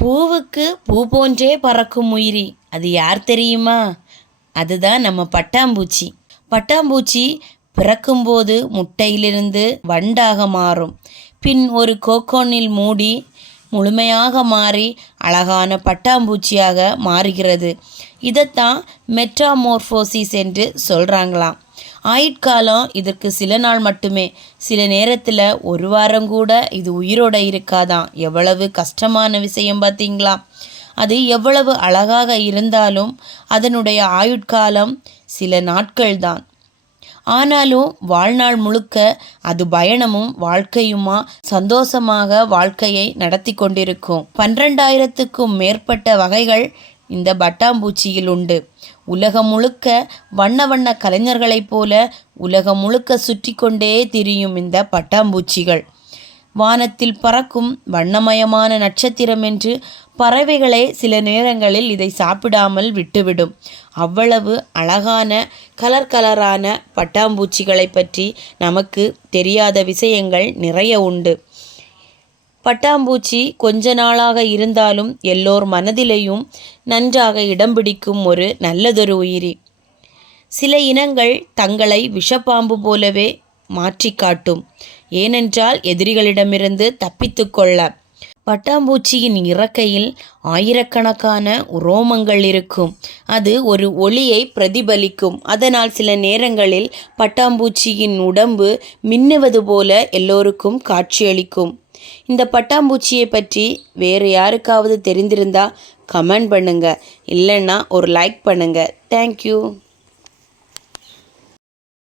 பூவுக்கு பூ போன்றே பறக்கும் உயிரி. அது யார் தெரியுமா? அதுதான் நம்ம பட்டாம்பூச்சி. பட்டாம்பூச்சி பிறக்கும்போது முட்டையிலிருந்து வண்டாக மாறும். பின் ஒரு கோக்கோனில் மூடி முழுமையாக மாறி அழகான பட்டாம்பூச்சியாக மாறுகிறது. இதைத்தான் மெட்ராமோர்ஃபோசிஸ் என்று சொல்கிறாங்களாம் ஆயுட்காலம் இதற்கு சில நாள் மட்டுமே. சில நேரத்தில் ஒரு வாரம் கூட இது உயிரோட இருக்காதான் எவ்வளவு கஷ்டமான விஷயம் பார்த்தீங்களா அது எவ்வளவு அழகாக இருந்தாலும் அதனுடைய ஆயுட்காலம் சில நாட்கள் தான் ஆனாலும் வாழ்நாள் முழுக்க அது பயணமும் வாழ்க்கையுமா சந்தோஷமாக வாழ்க்கையை நடத்தி கொண்டிருக்கும். பன்னிரெண்டாயிரத்துக்கும் மேற்பட்ட வகைகள் இந்த பட்டாம்பூச்சியில் உண்டு. உலகம் முழுக்க வண்ண வண்ண கலைஞர்களைப் போல உலகம் முழுக்க சுற்றி கொண்டே திரியும் இந்த பட்டாம்பூச்சிகள். வானத்தில் பறக்கும் வண்ணமயமான நட்சத்திரம் என்று பறவைகளே சில நேரங்களில் இதை சாப்பிடாமல் விட்டுவிடும். அவ்வளவு அழகான கலர் கலரான பட்டாம்பூச்சிகளை பற்றி நமக்கு தெரியாத விஷயங்கள் நிறைய உண்டு. பட்டாம்பூச்சி கொஞ்ச நாளாக இருந்தாலும் எல்லோர் மனதிலேயும் நன்றாக இடம் பிடிக்கும் ஒரு நல்லதொரு உயிரி. சில இனங்கள் தங்களை விஷப்பாம்பு போலவே மாற்றி காட்டும் ஏனென்றால் எதிரிகளிடமிருந்து தப்பித்து கொள்ள பட்டாம்பூச்சியின் இறக்கையில் ஆயிரக்கணக்கான உரோமங்கள் இருக்கும். அது ஒரு ஒளியை பிரதிபலிக்கும். அதனால் சில நேரங்களில் பட்டாம்பூச்சியின் உடம்பு மின்னுவது போல எல்லோருக்கும் காட்சியளிக்கும். இந்த பட்டாம்பூச்சியை பற்றி வேறு யாருக்காவது தெரிந்திருந்தா கமெண்ட் பண்ணுங்கள் இல்லைன்னா ஒரு லைக் பண்ணுங்கள் தேங்க்யூ.